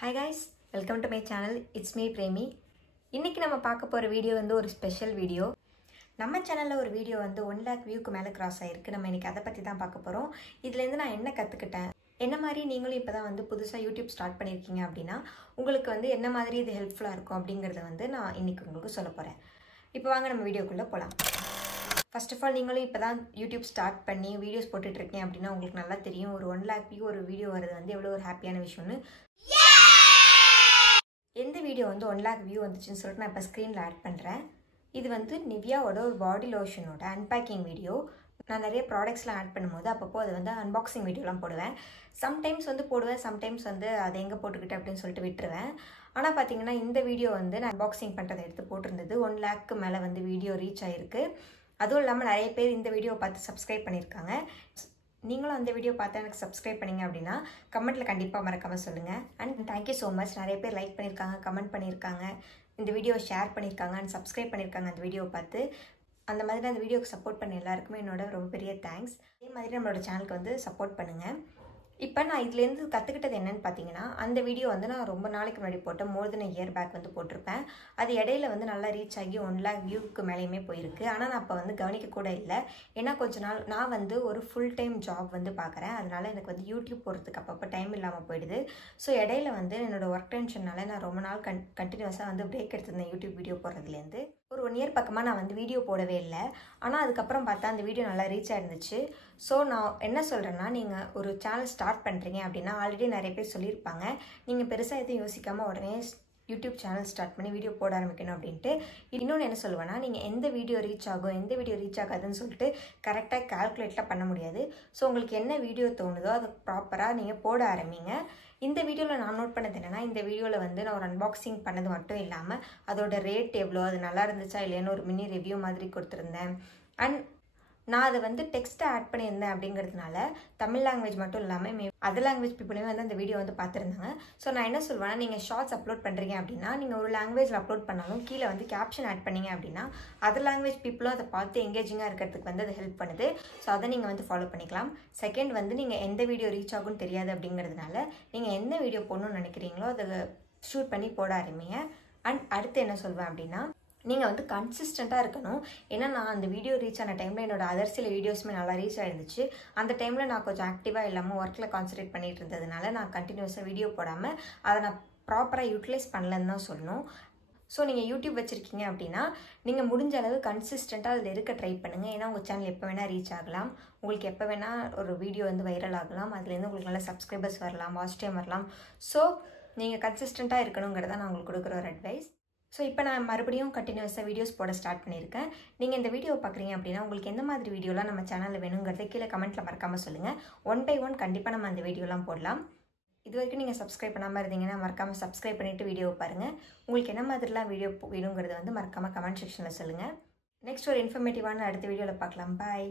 Hi guys, welcome to my channel. It's me Premi. இன்னைக்கு நம்ம பார்க்க போற வீடியோ வந்து ஒரு ஸ்பெஷல் வீடியோ. நம்ம சேனல்ல ஒரு வீடியோ வந்து 1 lakh வியூக்கு மேல கிராஸ் ஆயிருக்கு. நம்ம இன்னைக்கு அத பத்தி தான் பார்க்க போறோம். இதுல இருந்து நான் என்ன கத்துக்கிட்டேன்? என்ன மாதிரி நீங்களும் இப்பதான் வந்து புதுசா YouTube ஸ்டார்ட் பண்ணிருக்கீங்க அப்படினா உங்களுக்கு வந்து என்ன மாதிரி இது ஹெல்ப்ஃபுல்லா இருக்கும் அப்படிங்கறத வந்து நான் இன்னைக்கு உங்களுக்கு சொல்லப் போறேன். இப்போ வாங்க நம்ம வீடியோக்குள்ள போலாம். First of all, நீங்களும் இப்பதான் YouTube ஸ்டார்ட் பண்ணி வீடியோஸ் போட்டுட்டு இருக்கீங்க அப்படினா உங்களுக்கு நல்லா தெரியும் ஒரு 1 lakh வியூ ஒரு வீடியோ வரது வந்து எவ்வளவு ஒரு ஹாப்பியான விஷயம்னு. எந்த வீடியோ வந்து 1 lakh வியூ வந்துச்சுன்னு சொல்லிட்டு நான் இப்போ ஸ்க்ரீனில் ஆட் பண்ணுறேன். இது வந்து நிவ்யாவோட ஒரு பாடி லோஷனோட அன்பேக்கிங் வீடியோ. நான் நிறைய ப்ராடக்ட்ஸ்லாம் ஆட் பண்ணும்போது அப்பப்போ அது வந்து அன்பாக்சிங் வீடியோலாம் போடுவேன். சம்டைம்ஸ் வந்து போடுவேன், சம்டைம்ஸ் வந்து அதை எங்கே போட்டுக்கிட்டு அப்படின்னு சொல்லிட்டு விட்டுருவேன். ஆனால் பார்த்தீங்கன்னா இந்த வீடியோ வந்து நான் அன்பாக்சிங் பண்ணுறதை எடுத்து போட்டிருந்தது 1 lakhக்கு மேலே வந்து வீடியோ ரீச் ஆகிருக்கு. அதுவும் இல்லாமல் நிறைய பேர் இந்த வீடியோவை பார்த்து சப்ஸ்கிரைப் பண்ணியிருக்காங்க. நீங்களும் அந்த வீடியோ பார்த்து எனக்கு சப்ஸ்கிரைப் பண்ணிங்க அப்படின்னா கமெண்ட்டில் கண்டிப்பாக மறக்காமல் சொல்லுங்கள். And thank you so much. நிறைய பேர் லைக் பண்ணியிருக்காங்க, கமெண்ட் பண்ணியிருக்காங்க, இந்த வீடியோவை ஷேர் பண்ணியிருக்காங்க அண்ட் சப்ஸ்கிரைப் பண்ணியிருக்காங்க அந்த வீடியோவை பார்த்து. அந்த மாதிரி அந்த வீடியோக்கு சப்போர்ட் பண்ண எல்லாருக்குமே என்னோட ரொம்ப பெரிய தேங்க்ஸ். அதே மாதிரி நம்மளோட சேனலுக்கு வந்து சப்போர்ட் பண்ணுங்கள். இப்போ நான் இதுலேருந்து கற்றுக்கிட்டது என்னென்னு பார்த்தீங்கன்னா, அந்த வீடியோ வந்து நான் ரொம்ப நாளைக்கு முன்னாடி போட்டேன், மோர் தென் இயர் பேக் வந்து போட்டிருப்பேன். அது இடையில வந்து நல்லா ரீச் ஆகி 1 lakh வியூக்கு மேலேயுமே போயிருக்கு. ஆனால் நான் அப்போ வந்து கவனிக்க கூட இல்லை. ஏன்னா கொஞ்ச நாள் நான் வந்து ஒரு ஃபுல் டைம் ஜாப் வந்து பார்க்குறேன். அதனால எனக்கு வந்து யூடியூப் போகிறதுக்கு அப்பப்போ டைம் இல்லாமல் போயிடுது. ஸோ இடையில வந்து என்னோடய ஒர்க் டென்ஷனால நான் ரொம்ப நாள் கண்டினியூஸாக வந்து பிரேக் எடுத்திருந்தேன் யூடியூப் வீடியோ போடுறதுலேருந்து. ஒரு 1 year பக்கமாக நான் வந்து வீடியோ போடவே இல்லை. ஆனால் அதுக்கப்புறம் பார்த்தா அந்த வீடியோ நல்லா ரீச் ஆயிருந்துச்சு. ஸோ நான் என்ன சொல்கிறேன்னா, நீங்கள் ஒரு சேனல் ஸ்டார்ட் பண்ணுறீங்க அப்படின்னா ஆல்ரெடி நிறைய பேர் சொல்லியிருப்பாங்க, நீங்கள் பெருசாக எதுவும் யோசிக்காமல் உடனே யூடியூப் சேனல் ஸ்டார்ட் பண்ணி வீடியோ போட ஆரம்பிக்கணும் அப்படின்ட்டு. இன்னொன்று என்ன சொல்லுவேன்னா, நீங்கள் எந்த வீடியோ ரீச் ஆகும் எந்த வீடியோ ரீச் ஆகாதுன்னு சொல்லிட்டு கரெக்டாக கால்குலேட்லாம் பண்ண முடியாது. ஸோ உங்களுக்கு என்ன வீடியோ தோணுதோ அதை ப்ராப்பராக நீங்கள் போட ஆரம்பிங்க. இந்த வீடியோவில் நான் நோட் பண்ணது என்னென்னா, இந்த வீடியோவில் வந்து நான் ஒரு அன்பாக்சிங் பண்ணது மட்டும் இல்லாமல் அதோட ரேட் எவ்வளோ, அது நல்லா இருந்துச்சா இல்லைன்னு ஒரு மினி ரிவ்யூ மாதிரி கொடுத்துருந்தேன். அண்ட் நான் அதை வந்து டெக்ஸ்ட்டை ஆட் பண்ணியிருந்தேன் அப்படிங்கிறதுனால தமிழ் லாங்குவேஜ் மட்டும் இல்லாமல் அதர் லாங்குவேஜ் பீப்புளையுமே வந்து அந்த வீடியோ வந்து பார்த்துருந்தாங்க. ஸோ நான் என்ன சொல்வேன்னா, நீங்கள் ஷார்ட்ஸ் அப்லோட் பண்ணுறீங்க அப்படின்னா நீங்கள் ஒரு லாங்குவேஜில் அப்லோட் பண்ணாலும் கீழே வந்து கேப்ஷன் ஆட் பண்ணீங்க அப்படின்னா அதர் லாங்குவேஜ் பீப்புளும் அதை பார்த்து எங்கேஜிங்காக இருக்கிறதுக்கு வந்து அது ஹெல்ப் பண்ணுது. ஸோ அதை நீங்கள் வந்து ஃபாலோ பண்ணிக்கலாம். செகண்ட் வந்து நீங்கள் எந்த வீடியோ ரீச் ஆகும்னு தெரியாது அப்படிங்கிறதுனால நீங்கள் எந்த வீடியோ போடணும்னு நினைக்கிறீங்களோ அதை ஷூட் பண்ணி போட ஆரம்பிங்க. அண்ட் அடுத்து என்ன சொல்வேன் அப்படின்னா, நீங்கள் வந்து கன்சிஸ்டண்ட்டாக இருக்கணும். ஏன்னா நான் அந்த வீடியோ ரீச் ஆன டைமில் என்னோட அதர் சில வீடியோஸுமே நல்லா ரீச் ஆகிருந்துச்சு. அந்த டைமில் நான் கொஞ்சம் ஆக்டிவாக இல்லாமல் ஒர்க்கில் கான்சன்ட்ரேட் பண்ணிட்டு இருந்ததுனால நான் கண்டினியூஸாக வீடியோ போடாமல் அதை நான் ப்ராப்பராக யூட்டிலைஸ் பண்ணலன்னு தான் சொல்லணும். ஸோ நீங்கள் யூடியூப் வச்சுருக்கீங்க அப்படின்னா நீங்கள் முடிஞ்ச அளவு கன்சிஸ்டண்ட்டாக அதில் இருக்க ட்ரை பண்ணுங்கள். ஏன்னா உங்கள் சேனல் எப்போ வேணால் ரீச் ஆகலாம், உங்களுக்கு எப்போ வேணால் ஒரு வீடியோ வந்து வைரல் ஆகலாம், அதுலேருந்து உங்களுக்கு நல்ல சப்ஸ்கிரைபர்ஸ் வரலாம், வாட்ச் டைம் வரலாம். ஸோ நீங்கள் கன்சிஸ்டண்ட்டாக இருக்கணுங்கிறத நான் உங்களுக்கு கொடுக்குற ஒரு அட்வைஸ். ஸோ இப்போ நான் மறுபடியும் கண்டினியூஸாக வீடியோஸ் போட ஸ்டார்ட் பண்ணியிருக்கேன். நீங்கள் இந்த வீடியோ பார்க்குறீங்க அப்படின்னா உங்களுக்கு எந்த மாதிரி வீடியோலாம் நம்ம சேனலில் வேணுங்கிறத கீழே கமெண்ட்டில் மறக்காமல் சொல்லுங்கள். 1 by 1 கண்டிப்பாக நம்ம அந்த வீடியோலாம் போடலாம். இது வரைக்கும் நீங்கள் சப்ஸ்கிரைப் பண்ணாமல் இருந்தீங்கன்னா மறக்காமல் சப்ஸ்கிரைப் பண்ணிவிட்டு வீடியோ பாருங்கள். உங்களுக்கு என்ன மாதிரிலாம் வீடியோ வேணுங்கிறத வந்து மறக்காமல் கமெண்ட் செக்ஷனில் சொல்லுங்கள். நெக்ஸ்ட் ஒரு இன்ஃபர்மேட்டிவான அடுத்த வீடியோவில் பார்க்கலாம். பாய்.